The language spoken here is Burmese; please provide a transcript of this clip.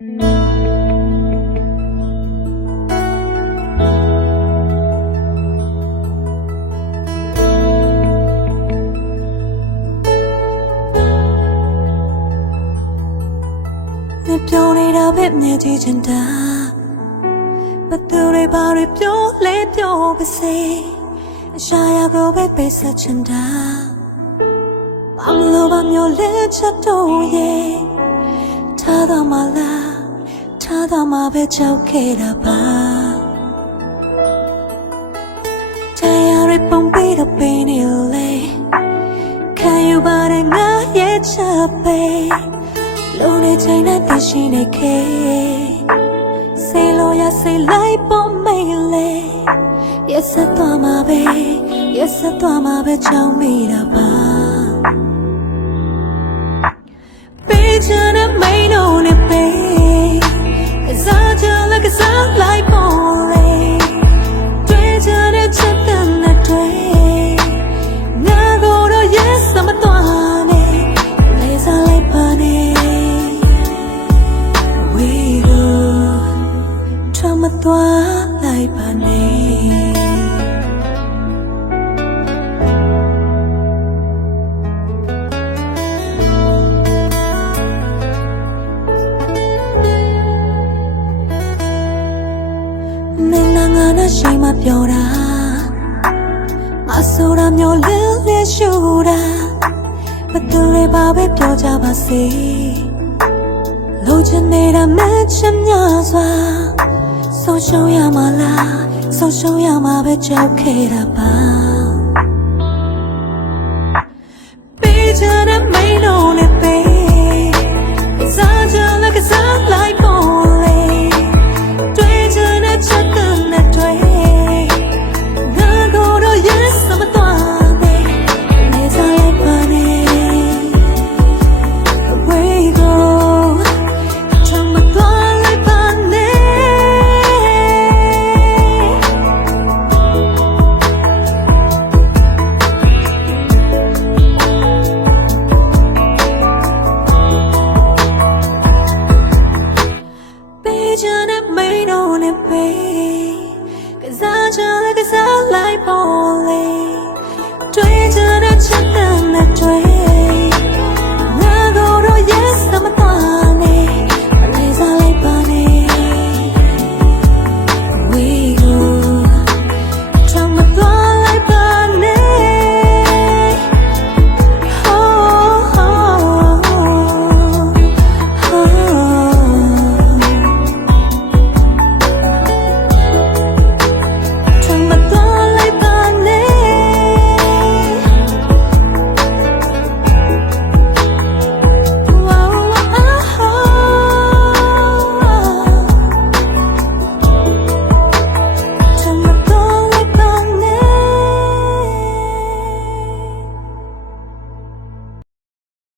နေပြောနေတာပဲမြင်ကြည့်ချင်တာဘသူတွေဘာတွေပြောလဲပြောပါစေအရှာရကိုပဲပေးဆက်ချင်တာဘာမလို့ဘာမျိုးလဲချက်တော့ရဲ့ ထားတော့မလားထားတော့မပဲကြောက်ခဲ့တာပါတရားရပုံပေးတော့ပေးနေလေခံယူပါတဲ့ငါရဲ့ချက်ပဲလုံးနေချိန်နဲ့တရှိနေခဲ့စိတ်လိုရစိတ်လိုက်ပေါ်မေးလေရစသွားမှာပဲရစသွားမှာပဲကြောင်းမိတာပါပေး ကြလက်ကစားလိုက်ပေါ်လေတွေ့ချင်တဲ့ချက်တဲ့နဲ့တွေ့ငါကိုတော့ yes မတော်နဲ့လေးစားလိုက်ပါနဲ့ဝေကိုထမသွားလိုက်ပါနဲ့ ရှိမှပြောတာမဆိုးတာမျိုးလဲလဲရှူတာဘယ်သူတွေပါပဲပြောကြပါစေလိုချင်နေတာမချင်များစွာဆုံးရှုံးရမှာလားဆုံးရှုံးရမှာပဲကြောက်ခဲ့တာပါ is a light only.